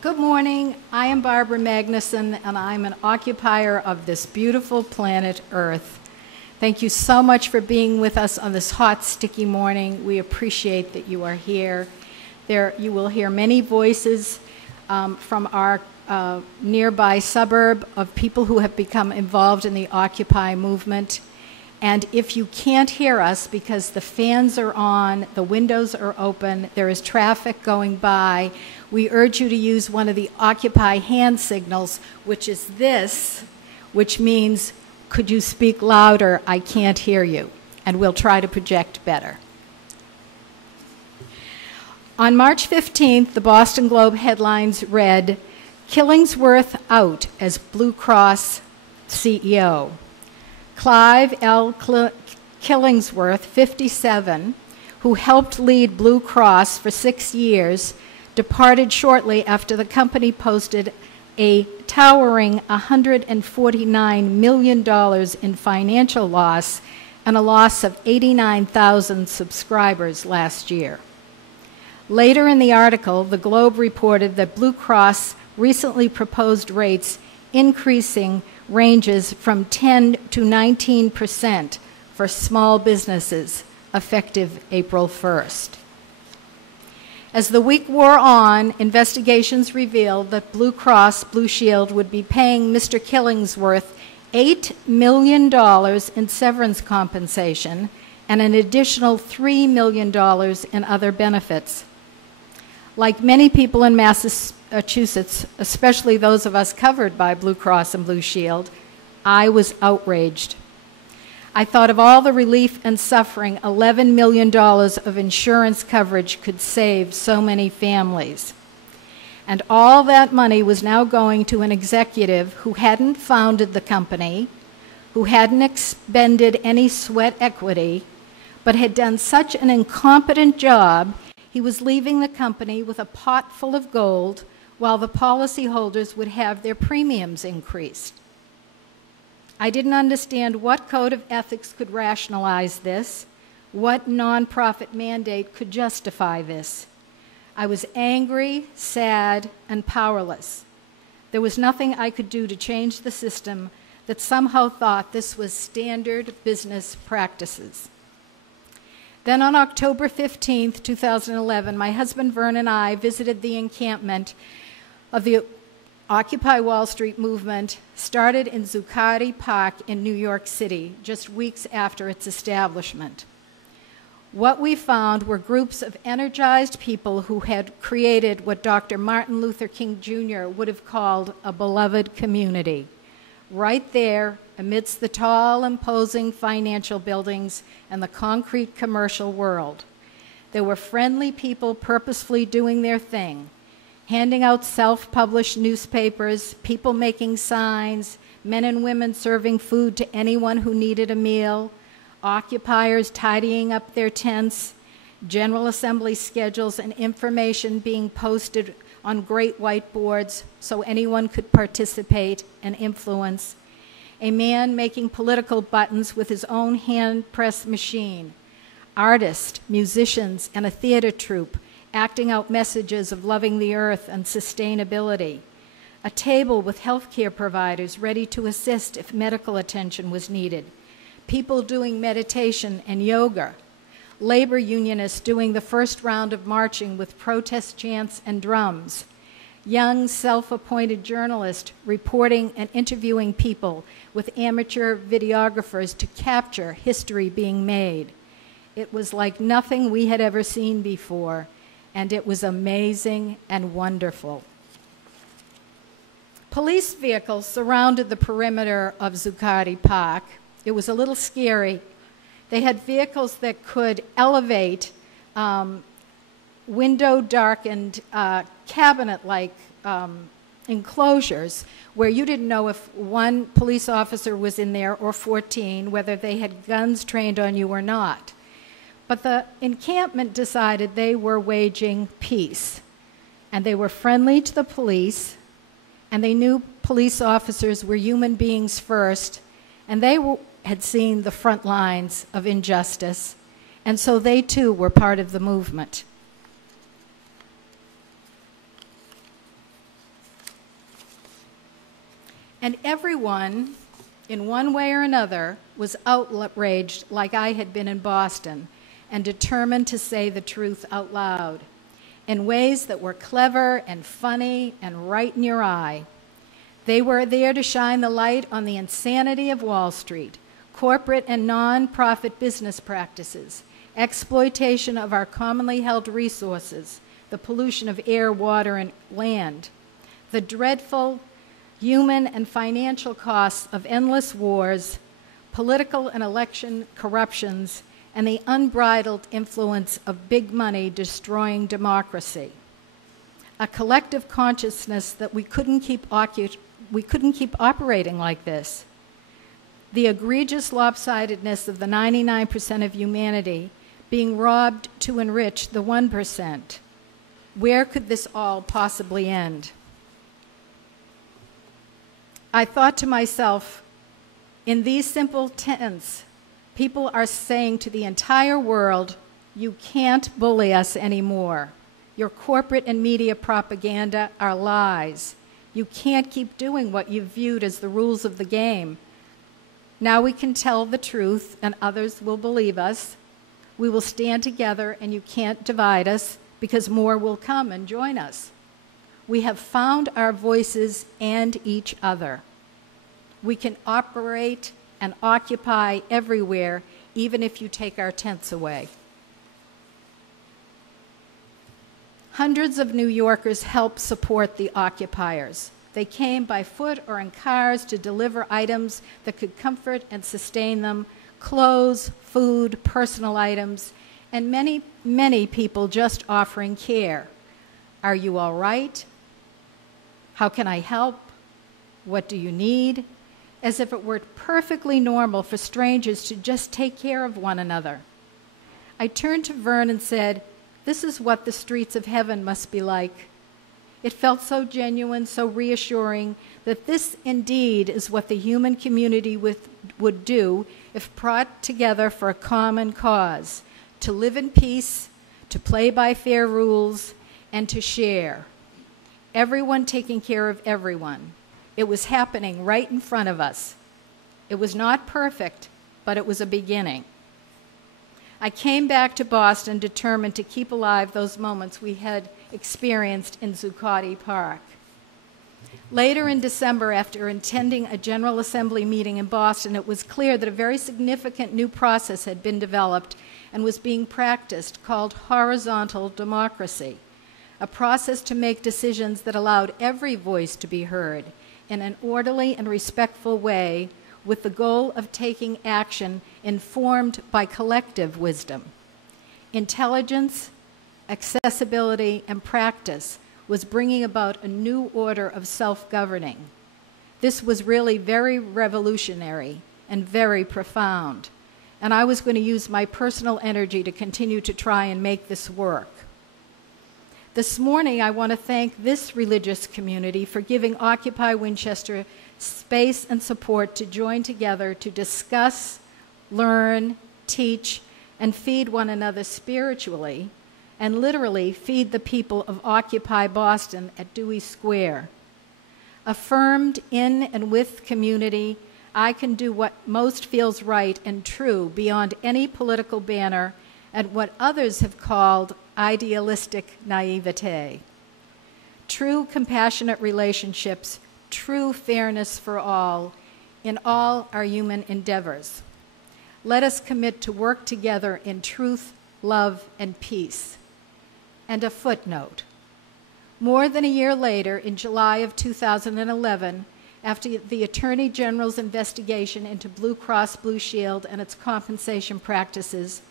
Good morning. I am Barbara Magnuson, and I'm an occupier of this beautiful planet Earth. Thank you so much for being with us on this hot, sticky morning. We appreciate that you are here. You will hear many voices from our nearby suburb of people who have become involved in the Occupy movement. And if you can't hear us because the fans are on, the windows are open, there is traffic going by, we urge you to use one of the Occupy hand signals, which is this, which means, could you speak louder? I can't hear you. And we'll try to project better. On March 15th, the Boston Globe headlines read, Killingsworth out as Blue Cross CEO. Clive L. Killingsworth, 57, who helped lead Blue Cross for 6 years, departed shortly after the company posted a towering $149 million in financial loss and a loss of 89,000 subscribers last year. Later in the article, the Globe reported that Blue Cross recently proposed rates increasing ranges from 10 to 19% for small businesses, effective April 1st. As the week wore on, investigations revealed that Blue Cross Blue Shield would be paying Mr. Killingsworth $8 million in severance compensation and an additional $3 million in other benefits. Like many people in Massachusetts, especially those of us covered by Blue Cross and Blue Shield, I was outraged. I thought of all the relief and suffering $11 million of insurance coverage could save so many families. And all that money was now going to an executive who hadn't founded the company, who hadn't expended any sweat equity, but had done such an incompetent job, he was leaving the company with a pot full of gold while the policyholders would have their premiums increased. I didn't understand what code of ethics could rationalize this, what nonprofit mandate could justify this. I was angry, sad, and powerless. There was nothing I could do to change the system that somehow thought this was standard business practices. Then on October 15th, 2011, my husband Vern and I visited the encampment of the Occupy Wall Street movement, started in Zuccotti Park in New York City, just weeks after its establishment. What we found were groups of energized people who had created what Dr. Martin Luther King Jr. would have called a beloved community, right there amidst the tall, imposing financial buildings and the concrete commercial world. There were friendly people purposefully doing their thing, handing out self-published newspapers, people making signs, men and women serving food to anyone who needed a meal, occupiers tidying up their tents, General Assembly schedules and information being posted on great whiteboards so anyone could participate and influence, a man making political buttons with his own hand-press machine, artists, musicians, and a theater troupe acting out messages of loving the earth and sustainability, a table with healthcare providers ready to assist if medical attention was needed, people doing meditation and yoga, labor unionists doing the first round of marching with protest chants and drums, young self-appointed journalists reporting and interviewing people with amateur videographers to capture history being made. It was like nothing we had ever seen before, and it was amazing and wonderful. Police vehicles surrounded the perimeter of Zuccotti Park. It was a little scary. They had vehicles that could elevate window-darkened, cabinet-like enclosures where you didn't know if one police officer was in there or 14, whether they had guns trained on you or not. But the encampment decided they were waging peace, and they were friendly to the police, and they knew police officers were human beings first, and they had seen the front lines of injustice, and so they too were part of the movement. And everyone, in one way or another, was outraged like I had been in Boston and determined to say the truth out loud in ways that were clever and funny and right in your eye. They were there to shine the light on the insanity of Wall Street, corporate and non-profit business practices, exploitation of our commonly held resources, the pollution of air, water, and land, the dreadful human and financial costs of endless wars, political and election corruptions, and the unbridled influence of big money destroying democracy. A collective consciousness that we couldn't keep operating like this. The egregious lopsidedness of the 99% of humanity being robbed to enrich the 1%. Where could this all possibly end? I thought to myself, in these simple tenets, people are saying to the entire world, you can't bully us anymore. Your corporate and media propaganda are lies. You can't keep doing what you've viewed as the rules of the game. Now we can tell the truth and others will believe us. We will stand together and you can't divide us because more will come and join us. We have found our voices and each other. We can operate and occupy everywhere, even if you take our tents away. Hundreds of New Yorkers helped support the occupiers. They came by foot or in cars to deliver items that could comfort and sustain them, clothes, food, personal items, and many, many people just offering care. Are you all right? How can I help? What do you need? As if it were perfectly normal for strangers to just take care of one another. I turned to Vern and said, this is what the streets of heaven must be like. It felt so genuine, so reassuring that this indeed is what the human community would do if brought together for a common cause, to live in peace, to play by fair rules, and to share. Everyone taking care of everyone. It was happening right in front of us. It was not perfect, but it was a beginning. I came back to Boston determined to keep alive those moments we had experienced in Zuccotti Park. Later in December, after attending a General Assembly meeting in Boston, it was clear that a very significant new process had been developed and was being practiced called horizontal democracy, a process to make decisions that allowed every voice to be heard in an orderly and respectful way with the goal of taking action informed by collective wisdom. Intelligence, accessibility, and practice was bringing about a new order of self-governing. This was really very revolutionary and very profound, and I was going to use my personal energy to continue to try and make this work. This morning, I want to thank this religious community for giving Occupy Winchester space and support to join together to discuss, learn, teach, and feed one another spiritually, and literally feed the people of Occupy Boston at Dewey Square. Affirmed in and with community, I can do what most feels right and true beyond any political banner and what others have called idealistic naivete. True compassionate relationships, true fairness for all in all our human endeavors. Let us commit to work together in truth, love, and peace. And a footnote. More than a year later, in July of 2011, after the Attorney General's investigation into Blue Cross Blue Shield and its compensation practices,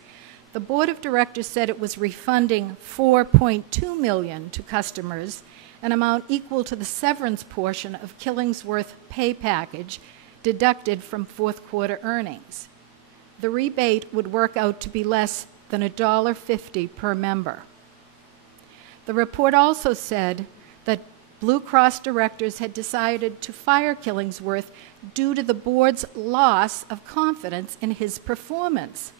the Board of Directors said it was refunding $4.2 million to customers, an amount equal to the severance portion of Killingsworth pay package deducted from fourth quarter earnings. The rebate would work out to be less than $1.50 per member. The report also said that Blue Cross directors had decided to fire Killingsworth due to the board's loss of confidence in his performance.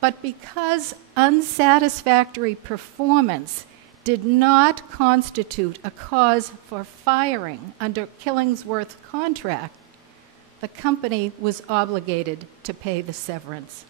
But because unsatisfactory performance did not constitute a cause for firing under Killingsworth's contract, the company was obligated to pay the severance.